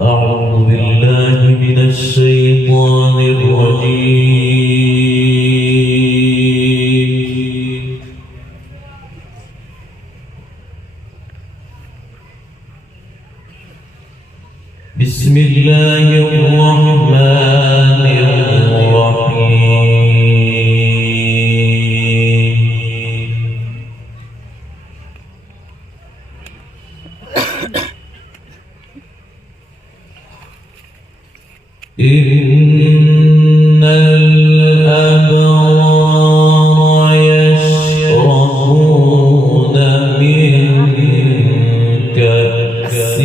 أعوذ بالله من الشيطان الرجيم. بسم الله الرحمن الرحيم. إن الأبرار يشربون من كأس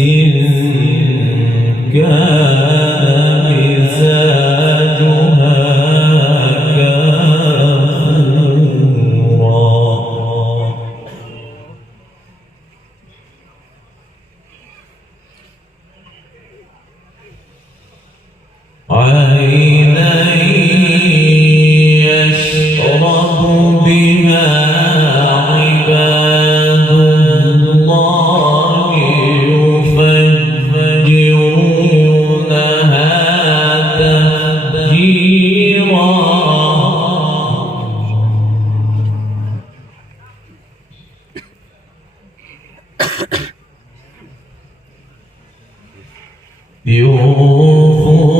كان مزاجها كافورا عينا يشرب بها عباد الله يفجرونها تفجيرا يوفون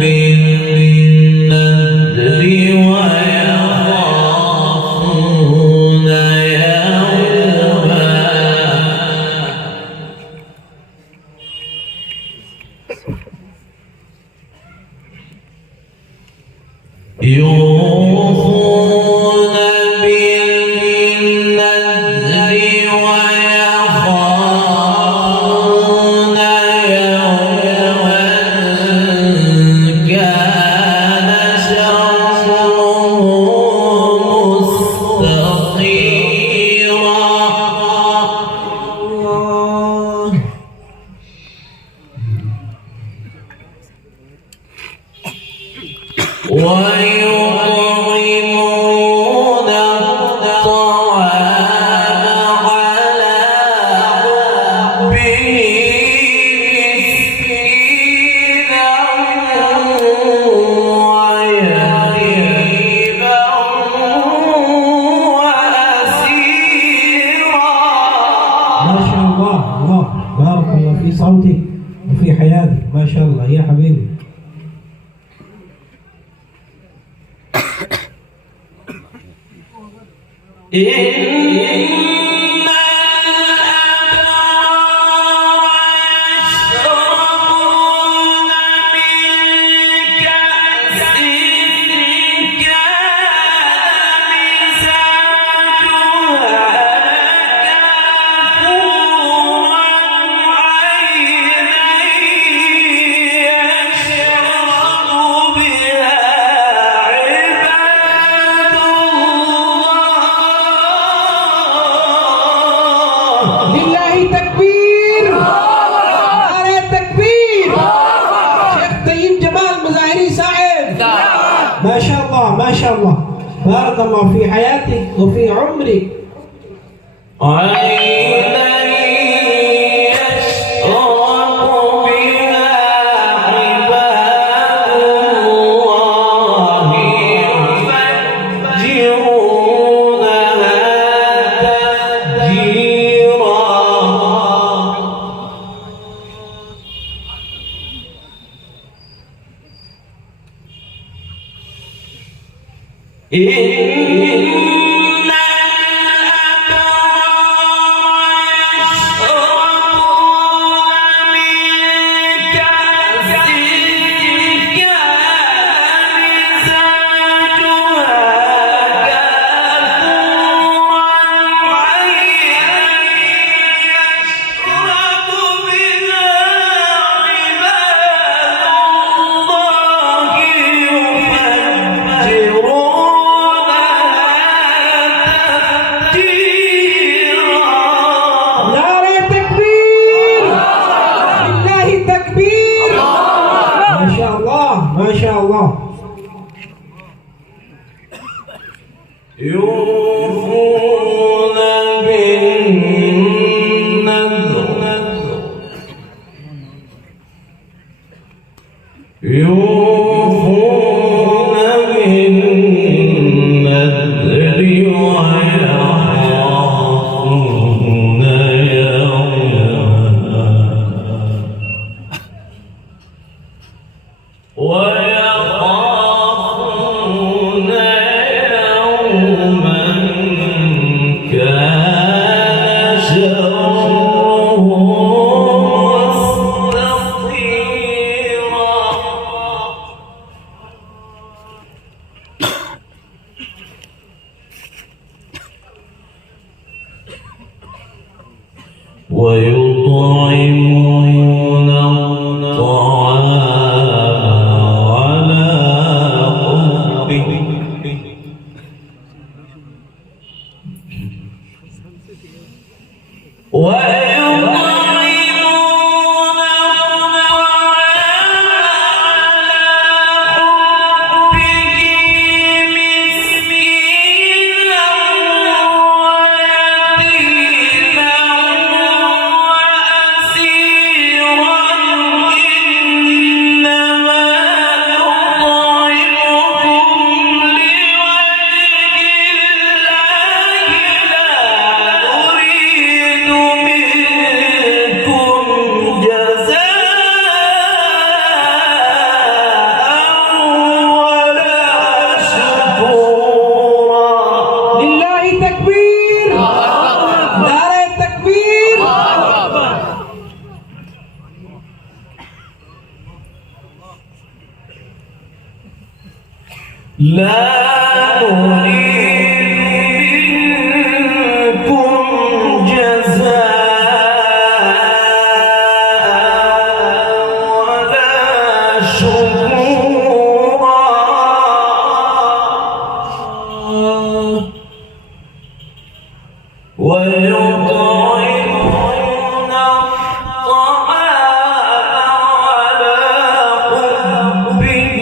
بالنذر ويخافون يوفون بالنذر ويخافون يوما كان شره مستطيرا ويطعمون الطعام على حبه مسكينا ويتيما وأسيرا. ما شاء الله، الله بارك الله في صوتك وفي حياتك، ما شاء الله يا حبيبي. إن الأبرار يشربون من كأس كان مزاجها كافورا عينا يشرب بها عباد الله. لله تكبير، نعرة تكبير. شيخ طيب جمال مزاهري صاحب، ما شاء الله ما شاء الله، بارك الله في حياتك وفي عمرك. عينا يشرب بها عباد الله يفجرونها تفجيرا. إن الأبرار يشربون من كأس كان مزاجها كافورا عينا يشرب بها عباد الله يفجرونها يوفون بالنذر ويخافون يوما كان شره مستطيرا ويطعمون الطعام على حبه لا نريد منكم جزاء ولا شكورا ويطعمون الطعام على حبه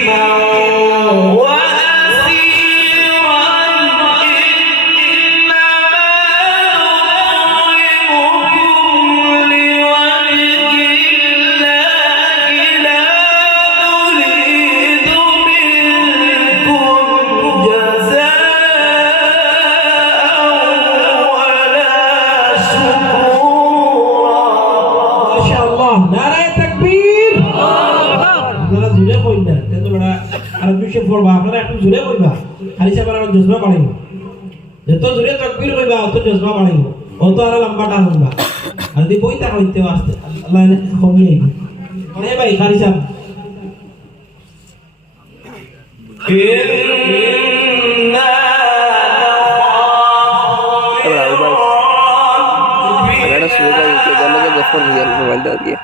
ويتيما وأسيرا যত জোরে তাকবীর কইবা অত জজবা বাড়াইব অত আর লম্বা টান হইবা আর দি বইতা হইতে আসতে আল্লাহ কমিয়ে হে ভাই খালি সাহেব मोबाइल डाल दिया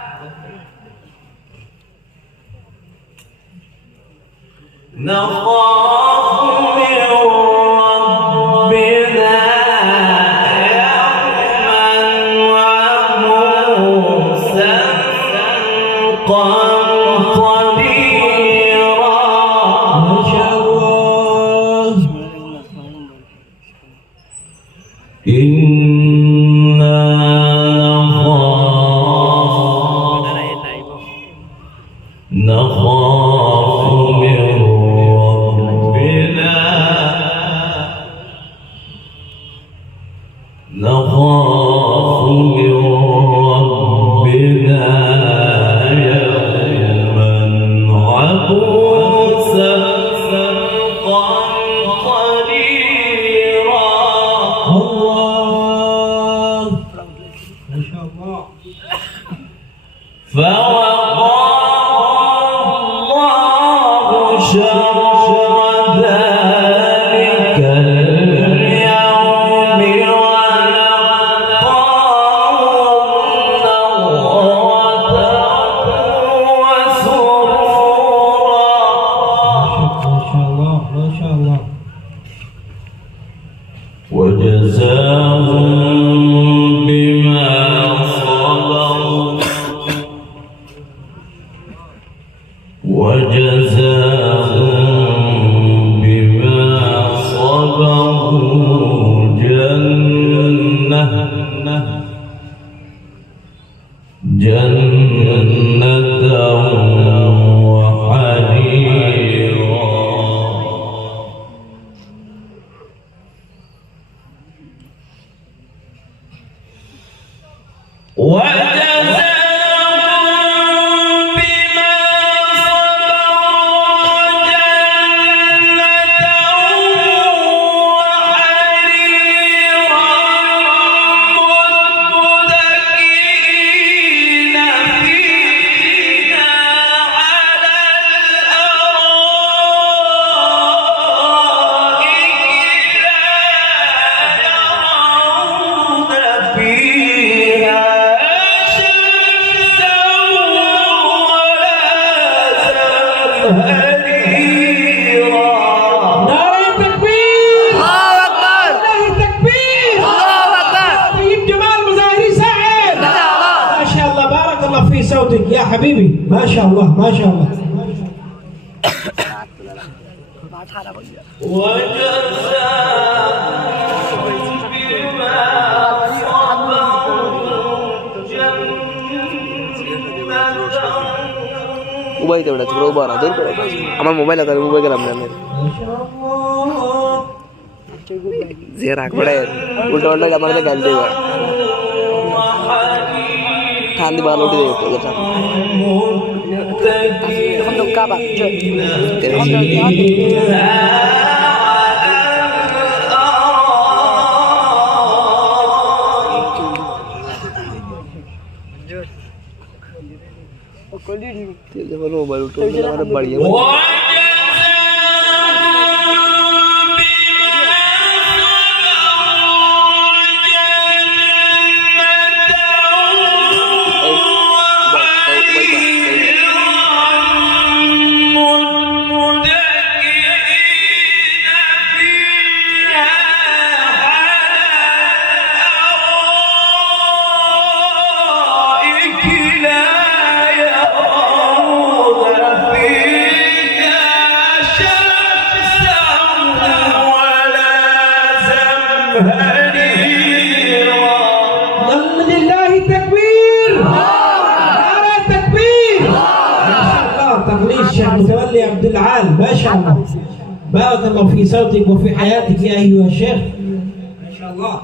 وجزاهم بما صبروا جنة وحريرا في صوتك يا حبيبي، ما شاء الله ما شاء الله. মোবাইল দেবে না, তোমরা উবা না ধরবে। আমার মোবাইল আছে, মোবাইল গেলাম না যে রাগ পড়ে উল্টা পাল্টা আমার গাল দেবে ঠান দিবা উঠে দেবে তো এখন তো কাবা মোবাইল উঠে বাড়িয়ে لله تكبير، نعرة تكبير. ما شاء الله تقليد الشيخ متولي عبد العال، ما شاء الله. بارك الله في صوتك وفي حياتك يا ايها الشيخ، ما شاء الله.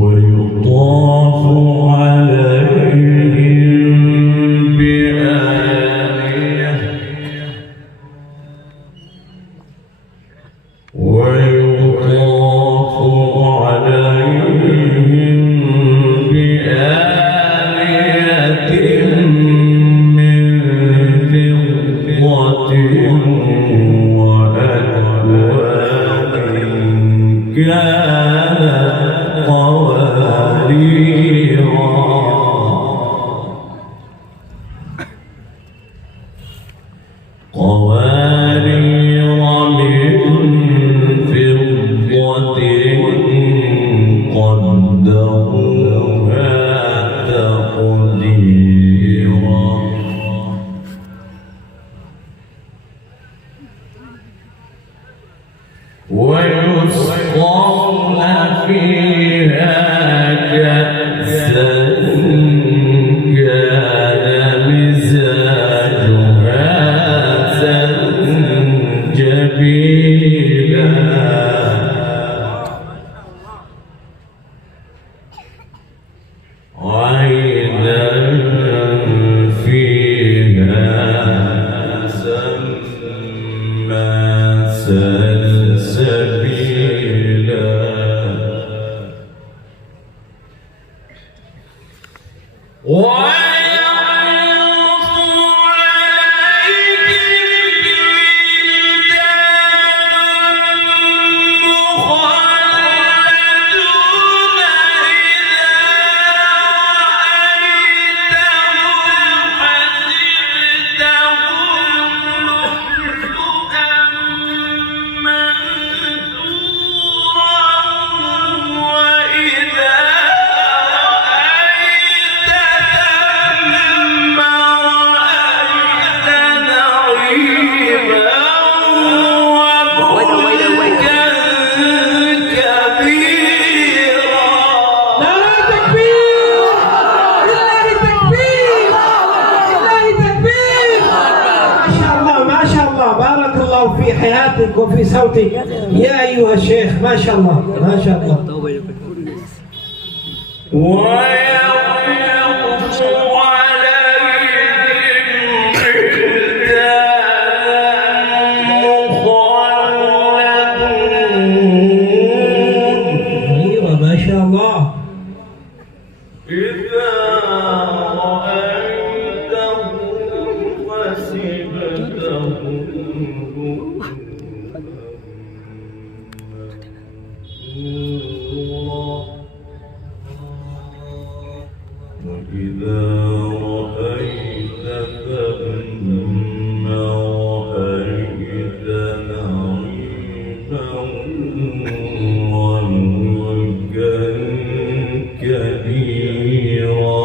ويطاف عليهم بآنية حياتك وفي صوتك يا أيها الشيخ، ما شاء الله ما شاء الله. أيوة ما شاء الله. إذا رأيته حسبته وإذا رأيت ثم رأيت نعيما وملكا كبيرا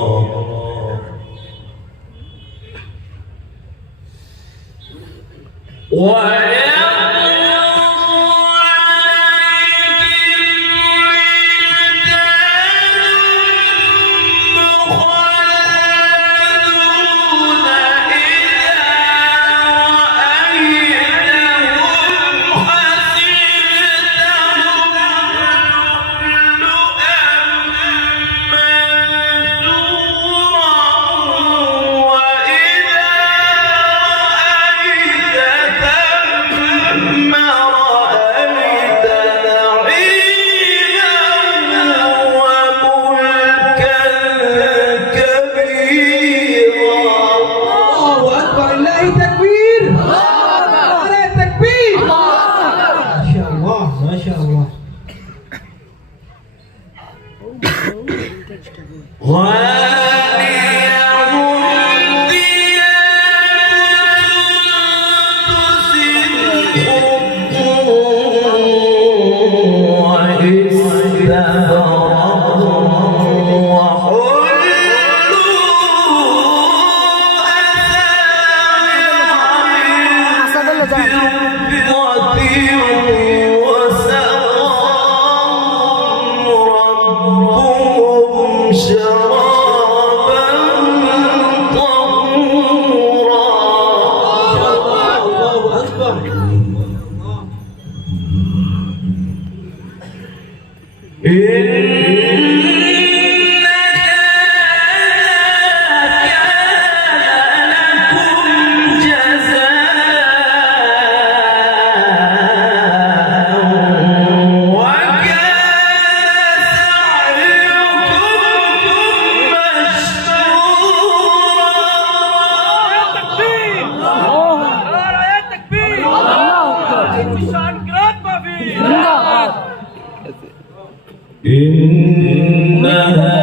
إن هذا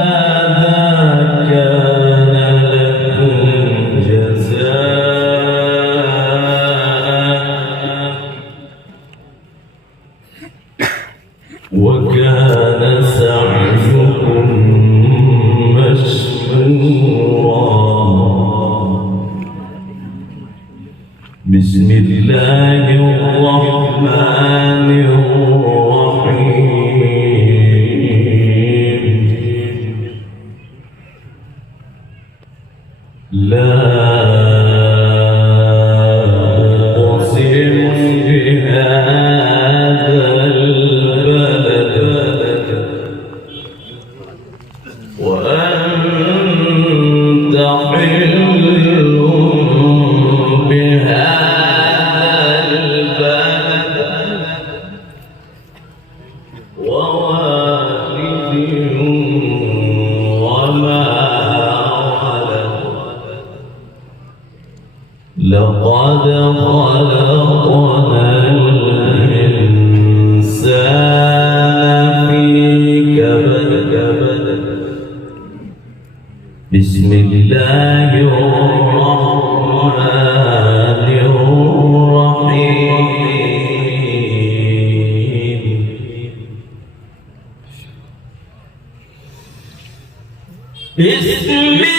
كان لكم جزاء وكان سعيكم مشكورا. بسم الله الرحمن الرحيم. لا أقسم بهذا البلد وأنت حل بهذا البلد ووالد وما لقد خلقنا الإنسان في كبد. بسم الله الرحمن الرحيم. بسم الله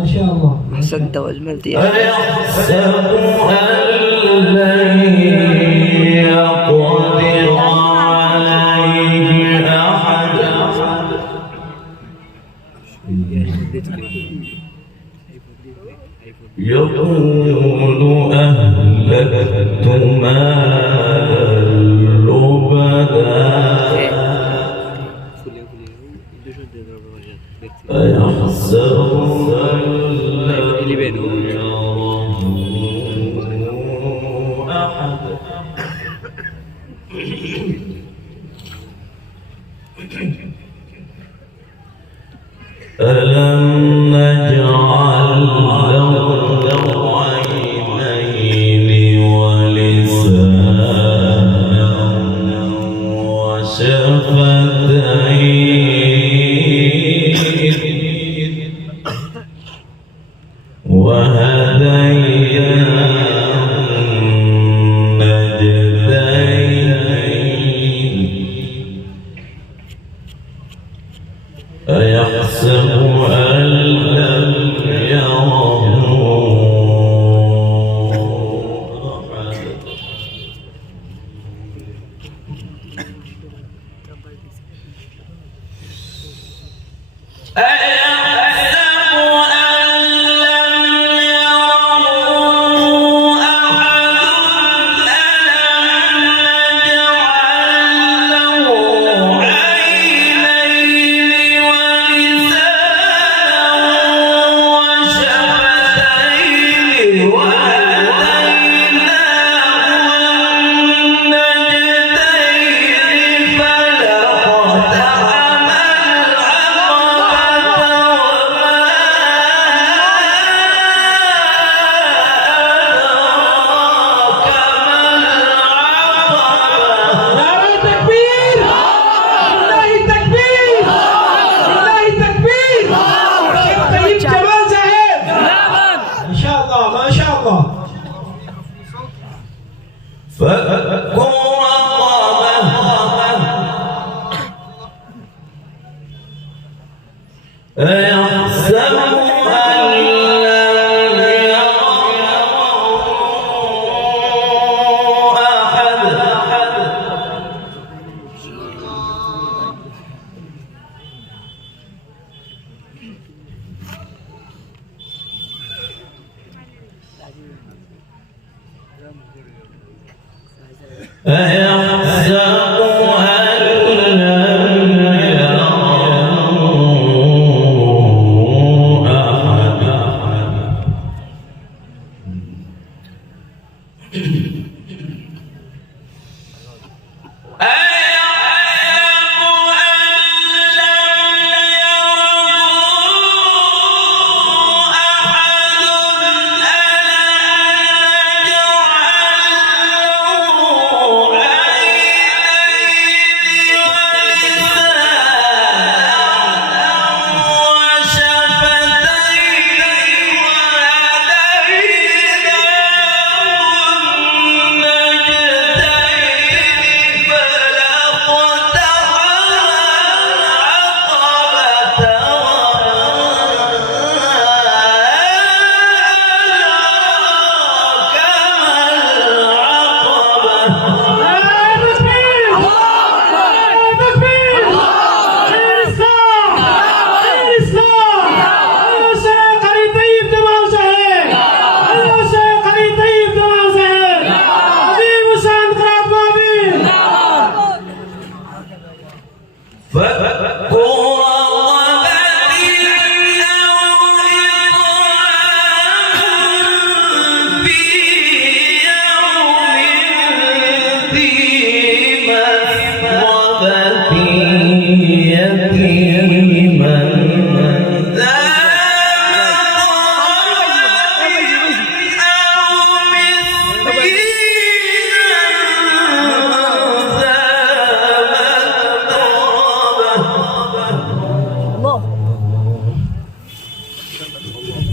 ما شاء الله. أحسنت والمد يا أيحسب أن لن يقدر عليه أحد يقول أهلكت مالا لبدا أيحسب أن لن يره أحد ألم نجعل له عينين ولسانا وشفتين وهديناه النجدين أيحسب أن لم يره أحد فك رقبة أيحسب أن لم يره أحد أيحسب أن لم يره أحد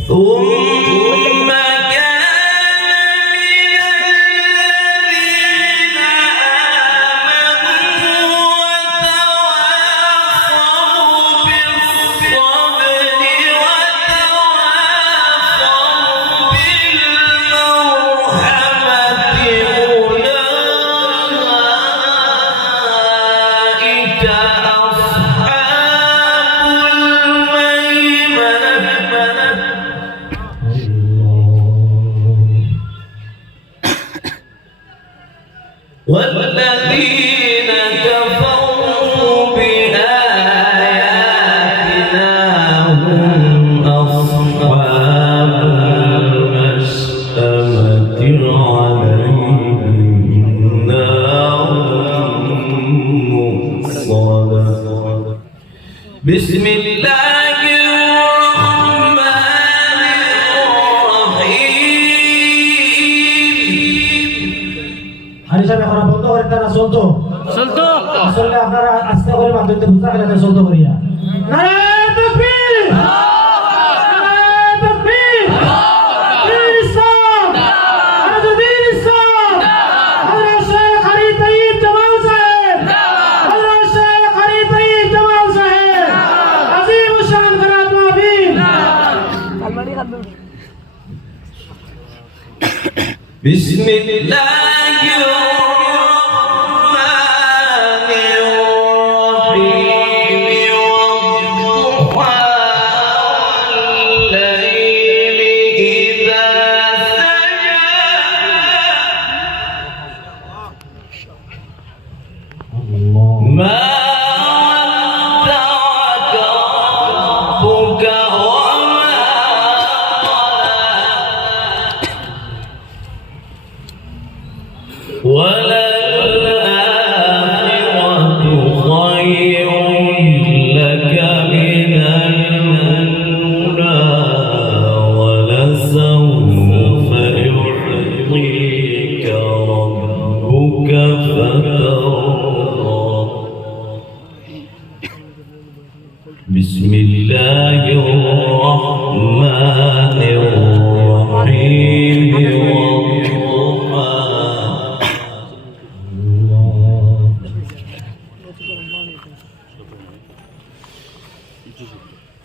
ثم كان الذين آمنوا وتواصوا بالصبر وتواصوا والذين كفروا بآياتنا هم أصحاب المشأمة عليهم نار مؤصدة بسم الله الرحمن الرحيم হারি সাহেব এখন বন্ধ করে তারা চলতো আসলে আপনারা আস্তে করে মাধ্যমে বুঝতে গেলে চলতো করিয়া নারায়ণ তাকবীর নারায়ণ তাকবীর ইসলাম আজদিন ইসলাম হযরত শেখ আলী তাইয়্যিব জামাল সাহেব হযরত শেখ আলী তাইয়্যিব জামাল সাহেব আজিম শান করাত মাহফিল بسم الله الرحمن الرحيم والضحى والليل إذا سجى ما ودعك ربك وما وللآخرة خير لك من الأولى ولسوف يعطيك ربك فترضى بسم الله الرحمن الرحيم والضحى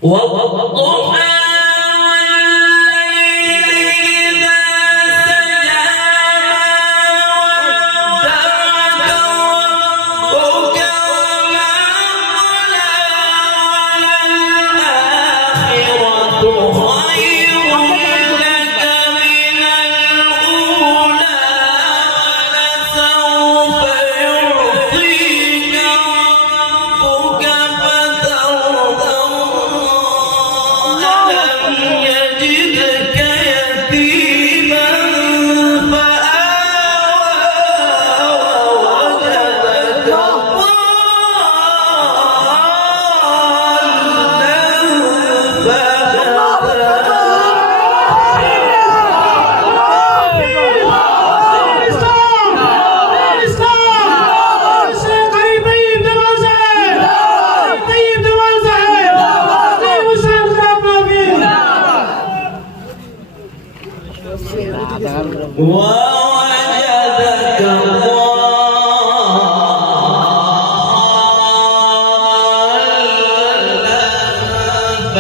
والضحى والليل إذا سجى ودعك ربك وما قلى وللآخرة خير لك من الأولى ولسوف يعطيك ربك فترضى ألم يجدك يتيما فآوى ووجدك ووجدك ضالا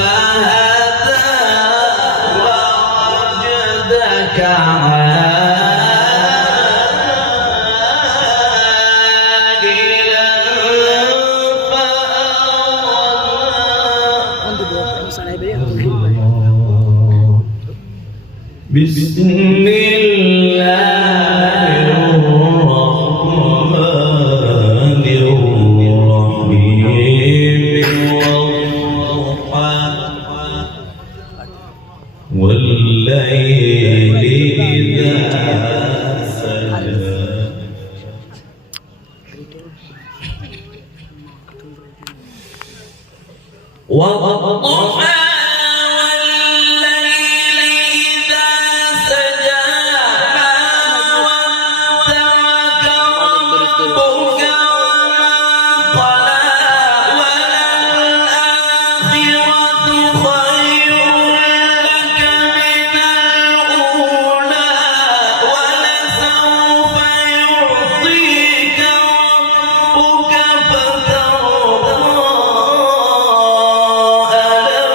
فهدى ووجدك عائلا فأغنى بسم الله الرحمن الرحيم والضحى والليل إذا سجى والضحى ألم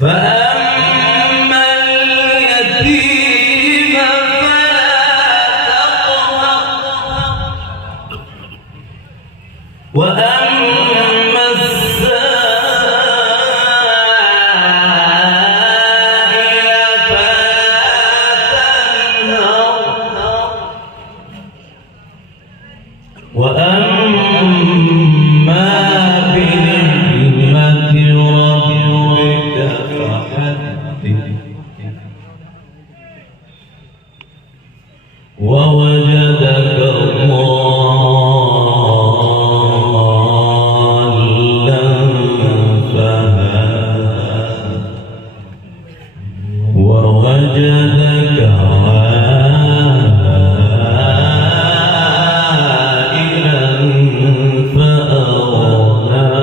فأما اليتيم فلا تقهر وأما السائل فلا تنهر وأما بنعمة ربك فحدث ووجدك ضالا فهدى ووجدك عائلا فأغنى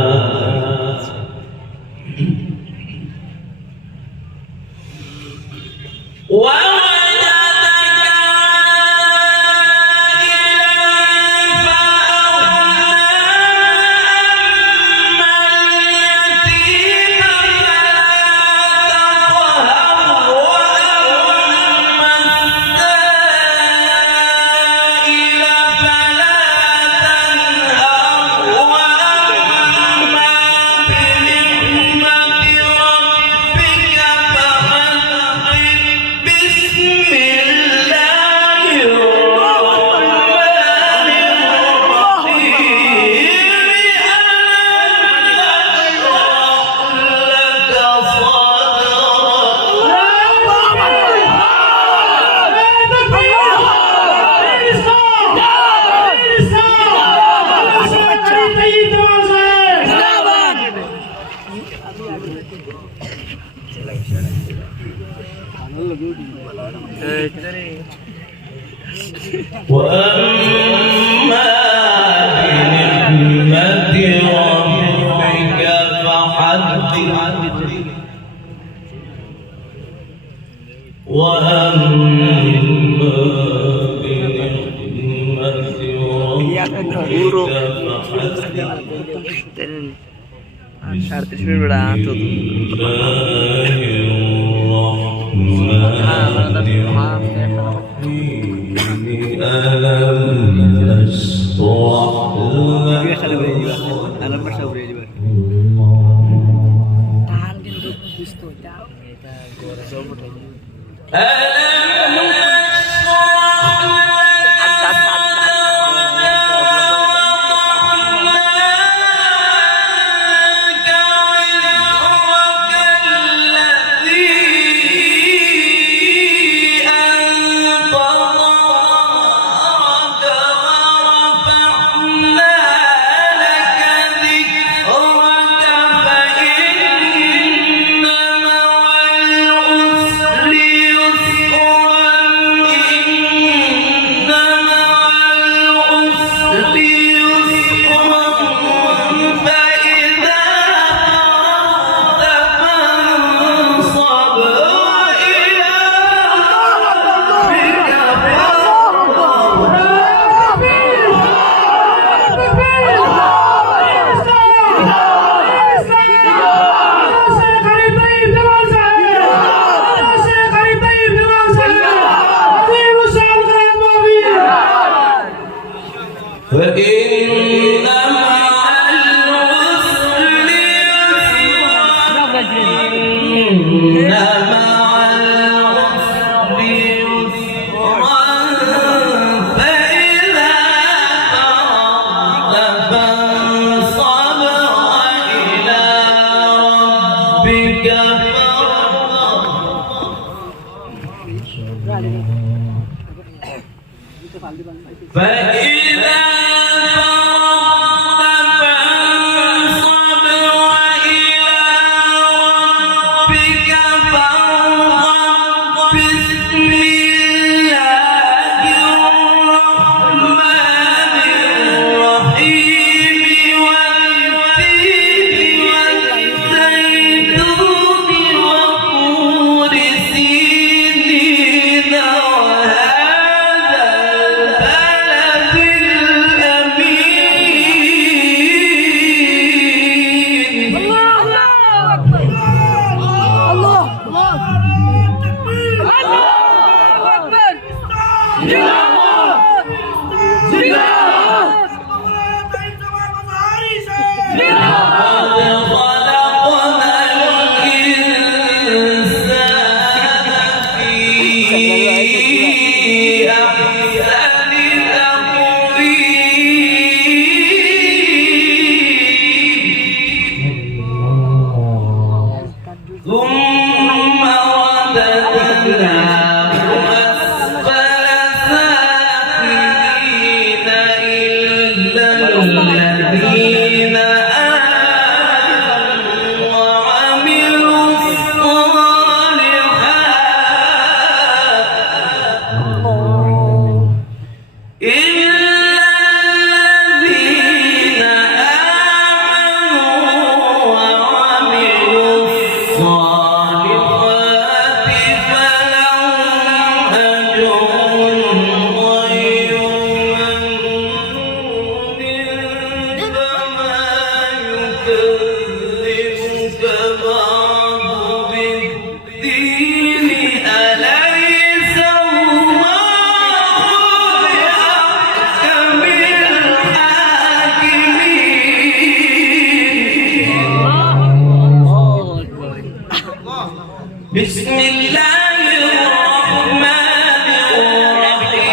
وأما بنعمة ربك فحدث وأما بنعمة ربك فحدث فإذا فرغت بسم الله الرحمن الرحيم